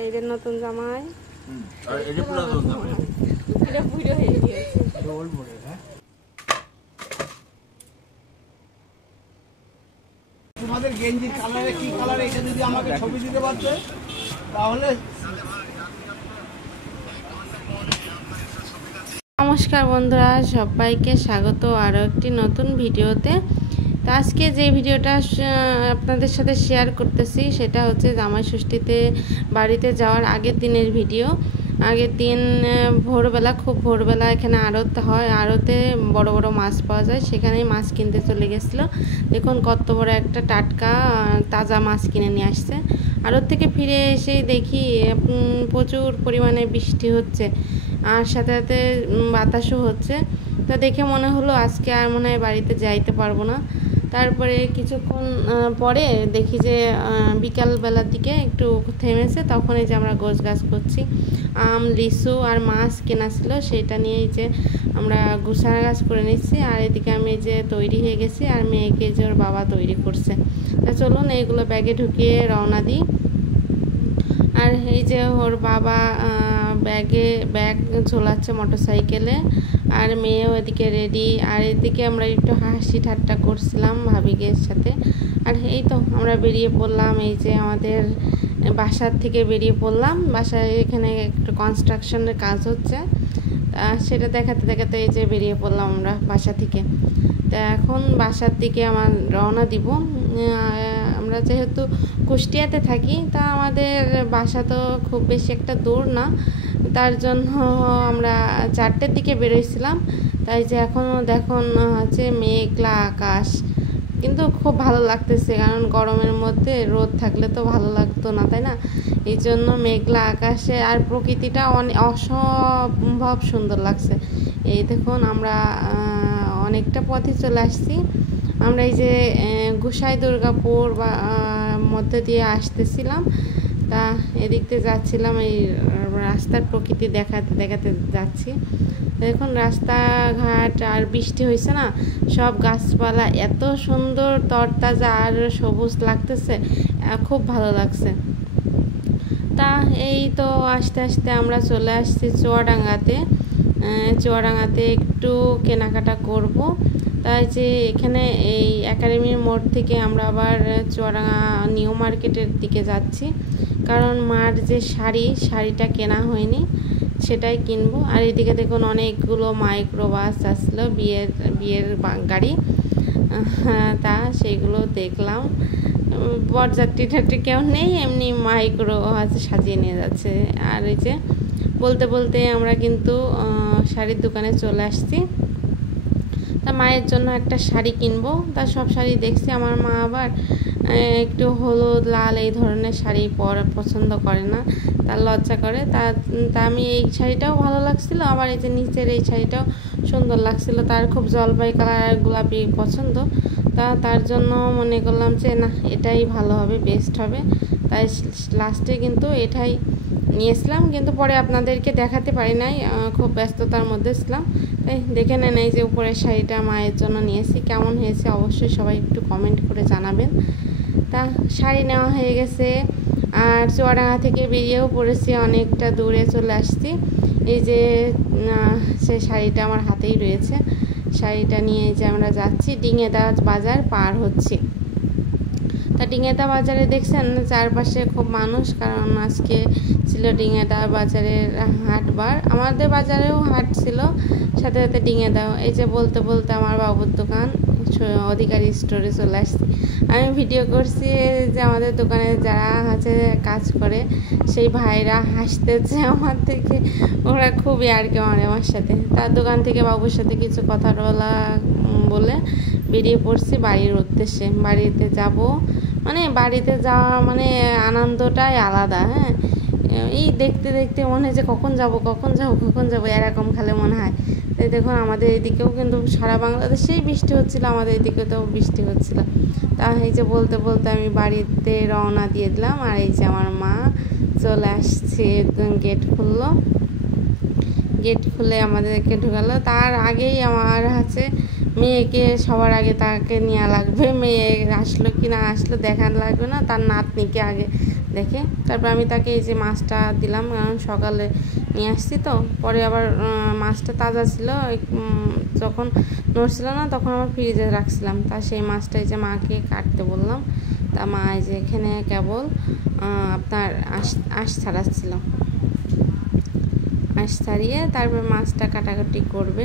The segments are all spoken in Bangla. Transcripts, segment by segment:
এদের নতুন জামাই আর এটা পুরো নতুন জামাই এটা বুড়ো হয়ে গিয়েছে ডবল মডেল। হ্যাঁ, তোমাদের গেঞ্জির কালারে কি কালার, এটা যদি আমাকে ছবি দিতে পারতে তাহলে। নমস্কার বন্ধুরা, সবাইকে স্বাগত আরও একটি নতুন ভিডিওতে। তো আজকে যে ভিডিওটা আপনাদের সাথে শেয়ার করতেছি সেটা হচ্ছে জামাই ষষ্ঠীতে বাড়িতে যাওয়ার আগের দিনের ভিডিও। আগের দিন ভোরবেলা, খুব ভোরবেলা এখানে আড়ত হয়, আড়তে বড় বড় মাছ পাওয়া যায়, সেখানেই মাছ কিনতে চলে গেছিলো। দেখুন কত বড় একটা টাটকা তাজা মাছ কিনে নিয়ে আসছে। আড়ত থেকে ফিরে এসেই দেখি প্রচুর পরিমাণে বৃষ্টি হচ্ছে, আর সাথে সাথে বাতাসও হচ্ছে। তো দেখে মনে হলো আজকে আর মনে হয় বাড়িতে যাইতে পারবো না। তারপরে কিছুক্ষণ পরে দেখি যে বিকালবেলার দিকে একটু থেমেছে, তখন এই যে আমরা গোছ গাছ করছি। আম, লিচু আর মাছ কেনা ছিল, সেটা নিয়েই যে আমরা গুছানা গাছ করে নিচ্ছি। আর এদিকে আমি এই যে তৈরি হয়ে গেছি, আর মেয়েকে যে ওর বাবা তৈরি করছে। তা চলুন এইগুলো ব্যাগে ঢুকিয়ে রওনা দিই। আর এই যে ওর বাবা ব্যাগ ঝোলাচ্ছে মোটরসাইকেলে, আর মেয়েও এদিকে রেডি। আর এদিকে আমরা একটু হাসি ঠাট্টা করছিলাম ভাবিকের সাথে। আর এই তো আমরা বেরিয়ে পড়লাম, এই যে আমাদের বাসার থেকে বেরিয়ে পড়লাম। বাসায় এখানে একটু কনস্ট্রাকশনের কাজ হচ্ছে, সেটা দেখাতে দেখাতে এই যে বেরিয়ে পড়লাম আমরা বাসা থেকে। তা এখন বাসার দিকে আমার রওনা দিব। আমরা যেহেতু কুষ্টিয়াতে থাকি, তা আমাদের বাসা তো খুব বেশি একটা দূর না, তার জন্য আমরা 4টের দিকে বেরোইছিলাম। তাই যে এখনও দেখুন হচ্ছে মেঘলা আকাশ, কিন্তু খুব ভালো লাগতেছে, কারণ গরমের মধ্যে রোদ থাকলে তো ভালো লাগতো না, তাই না? এই জন্য মেঘলা আকাশে আর প্রকৃতিটা অসম্ভব সুন্দর লাগছে। এই দেখুন আমরা অনেকটা পথে চলে আসছি। আমরা এই যে গোসাই দুর্গাপুর বা মধ্যে দিয়ে আসতেছিলাম, তা এদিক দিয়ে যাচ্ছিলাম, এই রাস্তার প্রকৃতি দেখাতে দেখাতে যাচ্ছি। দেখুন রাস্তাঘাট, আর বৃষ্টি হয়েছে না, সব গাছপালা এত সুন্দর তরতাজা আর সবুজ লাগতেছে, খুব ভালো লাগছে। তা এই তো আস্তে আস্তে আমরা চলে আসছি চুয়াডাঙ্গাতে। চুয়াডাঙ্গাতে একটু কেনাকাটা করব। তাই যে এখানে এই একাডেমির মোড় থেকে আমরা আবার চুয়াডাঙ্গা নিউ মার্কেটের দিকে যাচ্ছি, কারণ মার যে শাড়িটা কেনা হয়নি, সেটাই কিনবো। আর এদিকে দেখুন অনেকগুলো মাইক্রো বাস আসলো, বিয়ের গাড়ি, তা সেইগুলো দেখলাম। বরযাত্রী টাত্রী কেউ নেই, এমনি মাইক্রো আছে সাজিয়ে নিয়ে যাচ্ছে। আর এই যে বলতে বলতে আমরা কিন্তু শাড়ির দোকানে চলে আসছি। তা মায়ের জন্য একটা শাড়ি কিনবো। তা সব শাড়ি দেখছি, আমার মা আবার একটু হলুদ লাল এই ধরনের শাড়ি পরা পছন্দ করে না, তার লজ্জা করে। তা আমি এই শাড়িটাও ভালো লাগছিল, আবার এই যে নিচের এই শাড়িটাও সুন্দর লাগছিল। তার খুব জলপাই কালার গোলাপি পছন্দ, তার জন্য মনে করলাম যে না, এটাই ভালো হবে, বেস্ট হবে। তাই লাস্টে কিন্তু এটাই নিয়েছিলাম, কিন্তু পরে আপনাদেরকে দেখাতে পারি নাই, খুব ব্যস্ততার মধ্যে ছিলাম। তাই দেখে নেন এই যে উপরের শাড়িটা মায়ের জন্য নিয়েছি। কেমন হয়েছে অবশ্যই সবাই একটু কমেন্ট করে জানাবেন। তা শাড়ি নেওয়া হয়ে গেছে, আর চুয়াডাঙ্গা থেকে বেরিয়েও পড়েছি, অনেকটা দূরে চলে আসছি। এই যে সে শাড়িটা আমার হাতেই রয়েছে, শাড়িটা নিয়ে যে আমরা যাচ্ছি, ডিঙেদা বাজার পার হচ্ছি। তা ডিঙেদা বাজারে দেখছেন চারপাশে খুব মানুষ, কারণ আজকে ছিল ডিঙেদা বাজারের হাটবার। আমাদের বাজারেও হাট ছিল, সাথে সাথে ডিঙেদাও। এই যে বলতে বলতে আমার বাবুর দোকান অধিকারী স্টোরে চলে আসছি। আমি ভিডিও করছি যে আমাদের দোকানে যারা আছে কাজ করে সেই ভাইরা হাসতেছে আমার থেকে, ওরা খুবই আর কি মানে আমার সাথে। তার দোকান থেকে বাবুর সাথে কিছু কথা বলে বেরিয়ে পড়ছি বাড়ির উদ্দেশ্যে। বাড়িতে যাব মানে বাড়িতে যাওয়া মানে আনন্দটাই আলাদা। হ্যাঁ, এই দেখতে দেখতে মনে হয় যে কখন যাব এরকম খালি মনে হয়। তাই দেখুন আমাদের এদিকেও কিন্তু সারা বাংলাদেশেই বৃষ্টি হচ্ছিল, আমাদের এদিকে তো বৃষ্টি হচ্ছিল। তা এই যে বলতে বলতে আমি বাড়িতে রওনা দিয়ে দিলাম। আর এই যে আমার মা চলে আসছে, গেট খুলে আমাদেরকে ঢুকালো। তার আগেই আমার আছে মেয়েকে সবার আগে তাকে নেওয়া লাগবে, মেয়ে আসলো কি না আসলো দেখান লাগবে না, তার নাতনিকে আগে দেখে। তারপর আমি তাকে এই যে মাছটা দিলাম, কারণ সকালে নিয়ে আসছি তো। পরে আবার মাছটা তাজা ছিল, যখন নড়ছিল না তখন আমার ফ্রিজে রাখছিলাম। তা সেই মাছটা এই যে মাকে কাটতে বললাম। তা মা এই যে এখানে কেবল আপনার আঁশ ছাড়াচ্ছিল, আঁশ ছাড়িয়ে তারপর মাছটা কাটাকাটি করবে।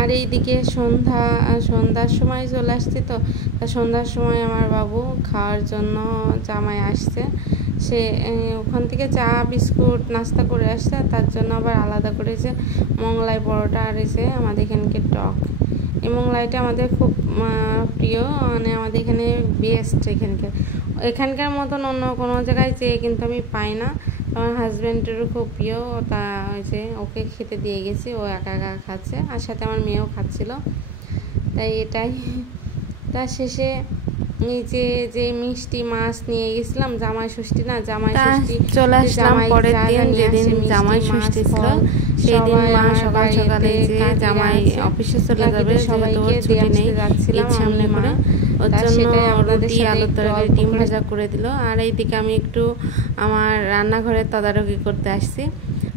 আর এইদিকে সন্ধ্যার সময় চলে আসছে তো, তা সন্ধ্যার সময় আমার বাবু খাওয়ার জন্য জামাই আসছে। সে ওখান থেকে চা বিস্কুট নাস্তা করে আসছে, তার জন্য আবার আলাদা করে যে মোগলাই পরোটা আর এসে আমাদের এখানকার টক, এই মোগলাইটা আমাদের খুব প্রিয়, মানে আমাদের এখানে বেস্ট। এখানকার মতন অন্য কোনো জায়গায় যেয়ে কিন্তু আমি পাই না। আমার হাজব্যান্ডেরও খুব প্রিয়, তা হয়েছে ওকে খেতে দিয়ে গেছি, ও একা একা খাচ্ছে, আর সাথে আমার মেয়েও খাচ্ছিল। তাই এটাই। তার শেষে নিচে যে মিষ্টি মাছ নিয়ে গেছিলাম, জামাই ষষ্ঠী না, জামাই ষষ্ঠী চলে আসলাম পরের দিন, যেদিন জামাই ষষ্ঠী ছিল সেই দিন মা সকাল সকালে যে জামাই অফিসে চলে যাবে, সবাইকে ছুটি নেই ঈদ সামনে করে, ওর জন্য রুটি আলুর তরকারি ডিম ভাজা করে দিল। আর এইদিকে আমি একটু আমার রান্নাঘরের তদারকি করতে আসছি।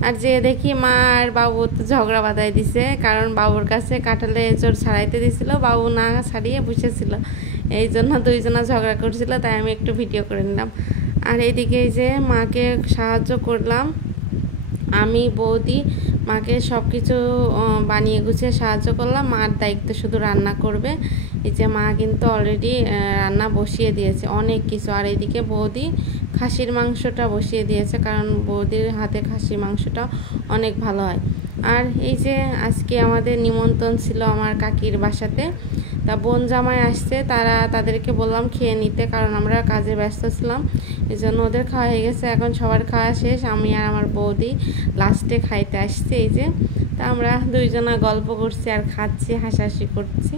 আর যে দেখি মা আর বাবু তো ঝগড়া বাঁধাই দিছে, কারণ বাবুর কাছে কাঁঠালে এঁচড় ছাড়াইতে দিছিল, বাবু না ছাড়িয়ে বসেছিল, এই জন্য দুইজনা ঝগড়া করছিল। তাই আমি একটু ভিডিও করে নিলাম। আর এইদিকে এই যে মাকে সাহায্য করলাম, আমি বৌদি মাকে সব কিছু বানিয়ে গুছিয়ে সাহায্য করলাম। মার দায়িত্ব শুধু রান্না করবে। এই যে মা কিন্তু অলরেডি রান্না বসিয়ে দিয়েছে অনেক কিছু। আর এইদিকে বৌদি খাসির মাংসটা বসিয়ে দিয়েছে, কারণ বৌদির হাতে খাসির মাংসটা অনেক ভালো হয়। আর এই যে আজকে আমাদের নিমন্ত্রণ ছিল আমার কাকির বাসাতে, তা বোন জামাই আসছে, তাদেরকে বললাম খেয়ে নিতে, কারণ আমরা কাজে ব্যস্ত ছিলাম, এই জন্য ওদের খাওয়া হয়ে গেছে। এখন সবার খাওয়া শেষ, আমি আর আমার বৌদি লাস্টে খাইতে আসছি। এই যে তা আমরা দুইজনা গল্প করছি আর খাচ্ছি, হাসাহাসি করছি।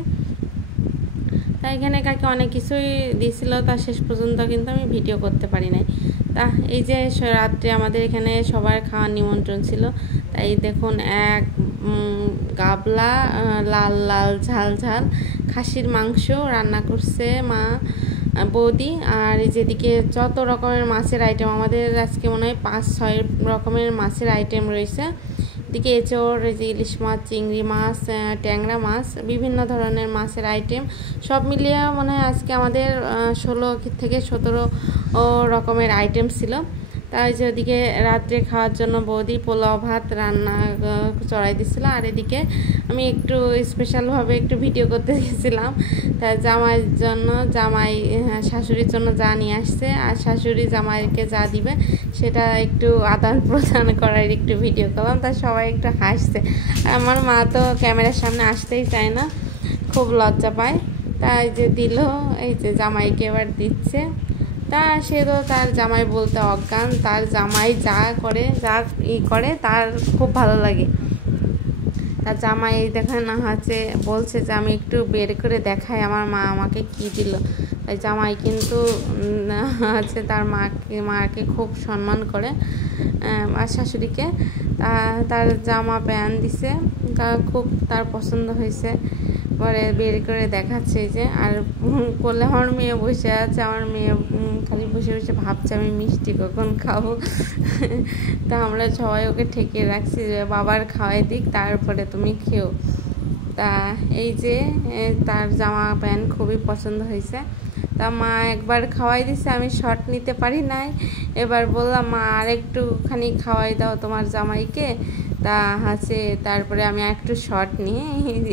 তা এখানে কাকে অনেক কিছুই দিয়েছিল, তা শেষ পর্যন্ত কিন্তু আমি ভিডিও করতে পারি নাই। তা এই যে রাত্রে আমাদের এখানে সবার খাওয়ার নিমন্ত্রণ ছিল, তাই দেখুন এক গাবলা লাল লাল ঝাল ঝাল খাসির মাংস রান্না করছে মা বৌদি। আর এই যেদিকে যত রকমের মাছের আইটেম, আমাদের আজকে মনে হয় 5-6 রকমের মাছের আইটেম রয়েছে। এদিকে এঁচড়, এই যে ইলিশ মাছ, চিংড়ি মাছ, ট্যাংরা মাছ, বিভিন্ন ধরনের মাছের আইটেম সব মিলিয়ে মনে হয় আজকে আমাদের 16 থেকে 17 রকমের আইটেম ছিল। তাই যে ওদিকে রাত্রে খাওয়ার জন্য বৌদি পোলাও ভাত রান্না চড়াই দিছিল। আর এদিকে আমি একটু স্পেশালভাবে একটু ভিডিও করতে গেছিলাম, তাই জামাইয়ের জন্য জামাই শাশুড়ির জন্য যা নিয়ে আসছে আর শাশুড়ি জামাইকে যা দিবে সেটা একটু আদান প্রদান করার একটু ভিডিও করলাম। তাই সবাই একটু হাসছে। আর আমার মা তো ক্যামেরার সামনে আসতেই চায় না, খুব লজ্জা পায়। তাই যে দিল, এই যে জামাইকে এবার দিচ্ছে। তা সে তো তার জামাই বলতে অজ্ঞান, তার জামাই যা করে তার খুব ভালো লাগে। তার জামাই দেখে না হচ্ছে বলছে যে আমি একটু বের করে দেখাই আমার মা আমাকে কি দিল। তাই জামাই কিন্তু হচ্ছে তার মাকে খুব সম্মান করে, আর শাশুড়িকে। তার জামা প্যান্ট দিছে, তার পছন্দ হয়েছে, পরে বের করে দেখাচ্ছে যে। আর করলে আমার মেয়ে বসে আছে, আমার মেয়ে খালি বসে বসে ভাবছে আমি মিষ্টি কখন খাবো। তা আমরা সবাই ওকে ঠেকিয়ে রাখছি যে বাবার খাওয়াই দিক, তারপরে তুমি খেও। তা এই যে তার জামা প্যান্ট খুবই পছন্দ হয়েছে। তা মা একবার খাওয়াই দিছে, আমি শর্ট নিতে পারি নাই, এবার বললাম মা আর একটুখানি খাওয়াই দাও তোমার জামাইকে। তা হচ্ছে তারপরে আমি একটু শর্ট নিয়ে,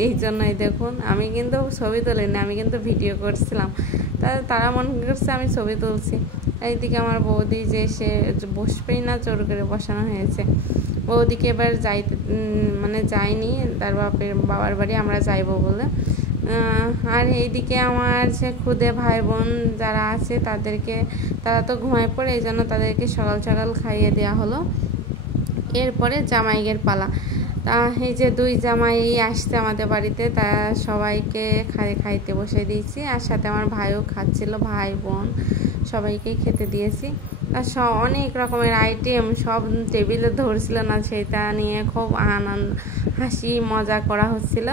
এই জন্যই দেখুন আমি কিন্তু ছবি তুলিনি, আমি কিন্তু ভিডিও করছিলাম। তারা মনে করছে আমি ছবি তুলছি। এইদিকে আমার বৌদি যে সে বসবেই না, জোর করে বসানো হয়েছে। বৌদিকে এবার যায়নি তার বাবার বাড়ি, আমরা যাইবো বলে। আর এইদিকে আমার যে খুদে ভাই বোন যারা আছে তারা তো ঘুমায় পড়ে, এই জন্য তাদেরকে সকাল সকাল খাইয়ে দেওয়া হলো। এরপরে জামাইয়ের পালা। তা এই যে 2 জামাই আসছে আমাদের বাড়িতে, তা সবাইকে খাইতে বসে দিয়েছি। আর সাথে আমার ভাইও খাচ্ছিল, ভাই বোন সবাইকে খেতে দিয়েছি। আর অনেক রকমের আইটেম সব টেবিলে ধরছিল না, সেটা নিয়ে খুব আনন্দ হাসি মজা করা হচ্ছিল।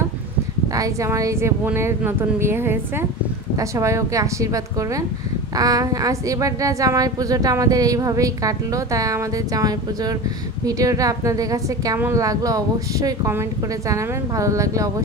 তাই যে আমার এই যে বোনের নতুন বিয়ে হয়েছে, তা সবাই ওকে আশীর্বাদ করবেন। এবারটা জামাই পুজোটা আমাদের এইভাবেই কাটলো। তাই আমাদের জামাই পুজোর ভিডিওটা আপনাদের কাছে কেমন লাগলো অবশ্যই কমেন্ট করে জানাবেন। ভালো লাগলে অবশ্যই